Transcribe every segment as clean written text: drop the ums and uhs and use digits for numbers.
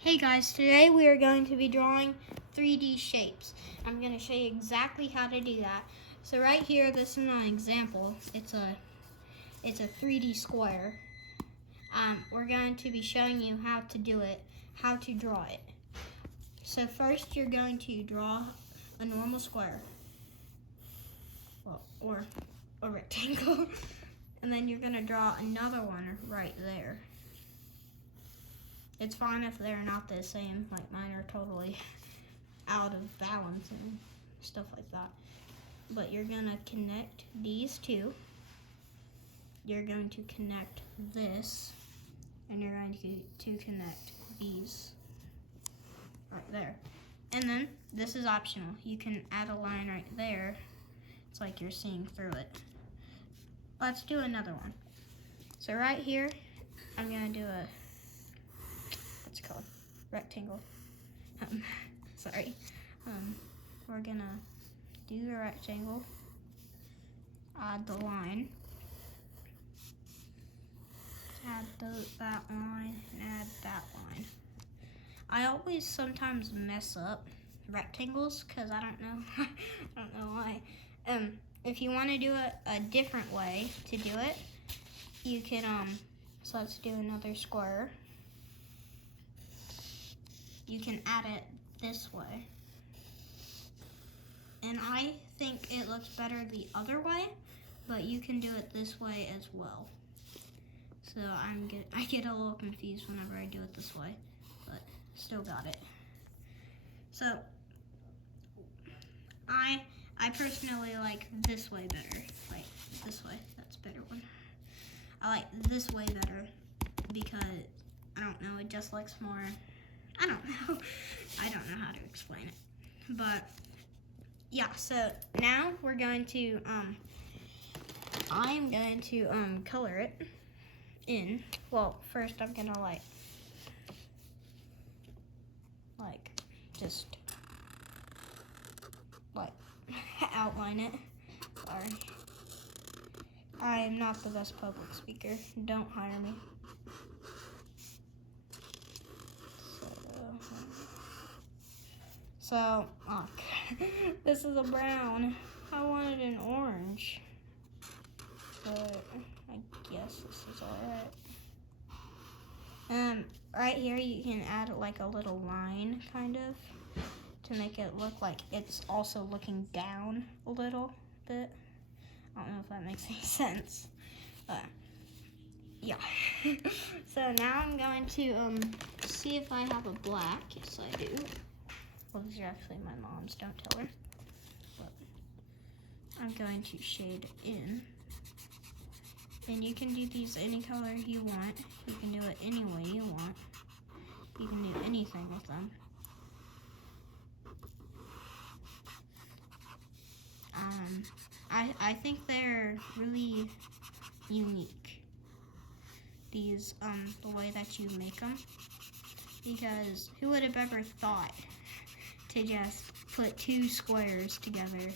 Hey guys, today we are going to be drawing 3D shapes. I'm going to show you exactly how to do that. So right here, this is an example. It's a 3D square. We're going to be showing you how to do it, how to draw it. So first you're going to draw a normal square, or a rectangle, and then you're going to draw another one right there. It's fine if they're not the same, like mine are totally out of balance and stuff like that. But you're gonna connect these two. You're going to connect this, and you're going to connect these right there. And then this is optional. You can add a line right there. It's like you're seeing through it. Let's do another one. So right here, I'm gonna do a, what's it called? Rectangle. Sorry. We're gonna do the rectangle, add the line, add that line, and add that line. I always sometimes mess up rectangles because I don't know, I don't know why. If you want to do it a different way to do it, you can, so let's do another square. You can add it this way. And I think it looks better the other way, but you can do it this way as well. So I get a little confused whenever I do it this way, but still got it. So I personally like this way better. Like this way, that's a better one. I like this way better because, I don't know, it just looks more, I don't know. I don't know how to explain it. But yeah, so now we're going to, I'm going to color it in. Well, first I'm gonna like just like outline it. Sorry. I am not the best public speaker. Don't hire me. So, this is a brown. I wanted an orange, but I guess this is alright. Right here you can add like a little line, kind of, to make it look like it's also looking down a little bit. I don't know if that makes any sense, but yeah. So now I'm going to see if I have a black. Yes, I do. Well, these are actually my mom's, don't tell her. But I'm going to shade in. And you can do these any color you want. You can do it any way you want. You can do anything with them. I think they're really unique, these, the way that you make them. Because who would have ever thought to just put two squares together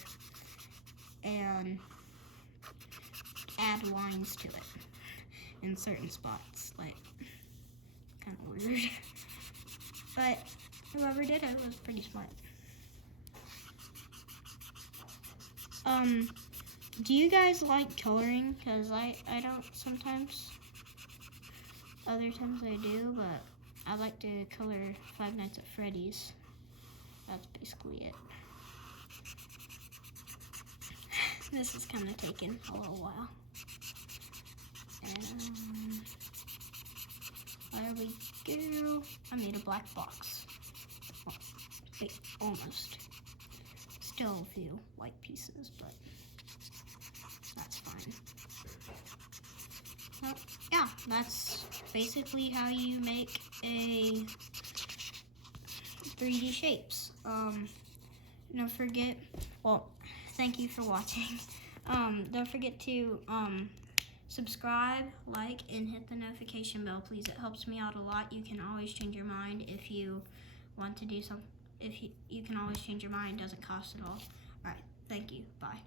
and add lines to it in certain spots, like, kind of weird. But whoever did it was pretty smart. Do you guys like coloring? Because I don't sometimes. Other times I do, but I like to color Five Nights at Freddy's. That's basically it. This is kind of taking a little while. And there we go. I made a black box. Oh, wait, almost. Still a few white pieces, but that's fine. Well, yeah, that's basically how you make a 3D shapes. Don't forget, well, thank you for watching. Don't forget to subscribe, like, and hit the notification bell, please. It helps me out a lot. You can always change your mind if you want to do something. If you can always change your mind, it doesn't cost at all. All right, thank you, bye.